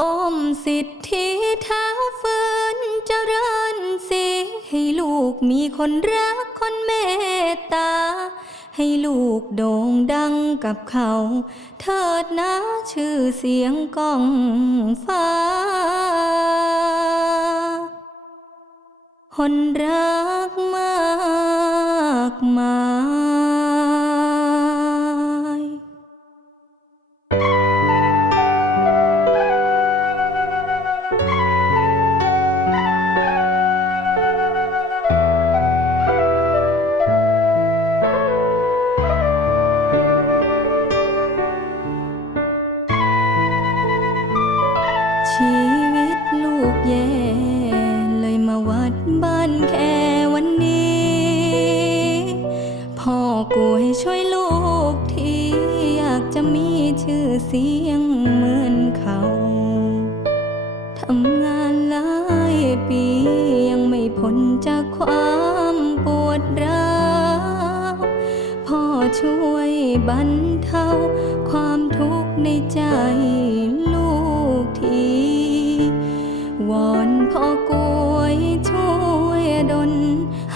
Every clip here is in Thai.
อมสิทธิเท้าฟื้นเจริญสิให้ลูกมีคนรักคนเมตตา ให้ลูกโด่งดังกับเขา เถิดนะชื่อเสียงก้องฟ้า คนรักมากมาย ช่วยลูกที่อยากจะมีชื่อเสียงเหมือนเขา ทำงานหลายปียังไม่พ้นจากความปวดร้าวพ่อช่วยบรรเทาความทุกข์ในใจลูกทีวอนพ่อกวยช่วยดล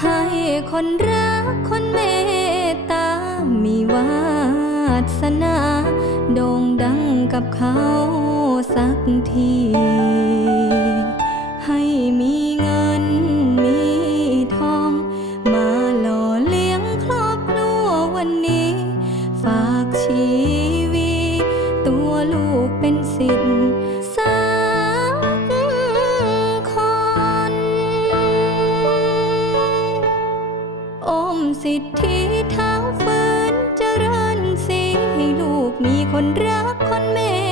ให้คนรัก สนาโด่งดังกับเขาสักที ให้มีเงินมีทอง มาหล่อเลี้ยงครอบครัววันนี้ ฝากชีวิตตัวลูกเป็นสิทธิ์สักคนอมสิทธิเท้าฟื้ สิให้ลูกมีคนรักคนเมต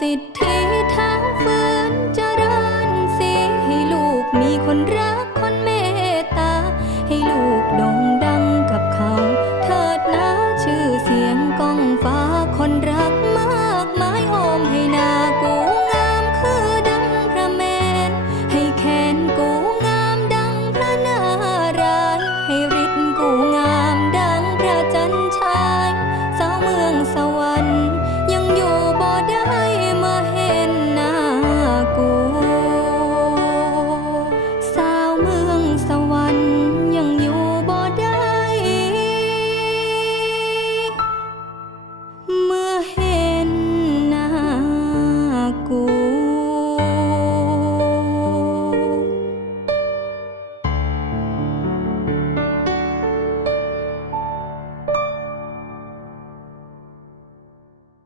สิทธิเท้าฟื้นเจริญสีให้ลูกมีคนรักคนเมตตา ให้ลูกโด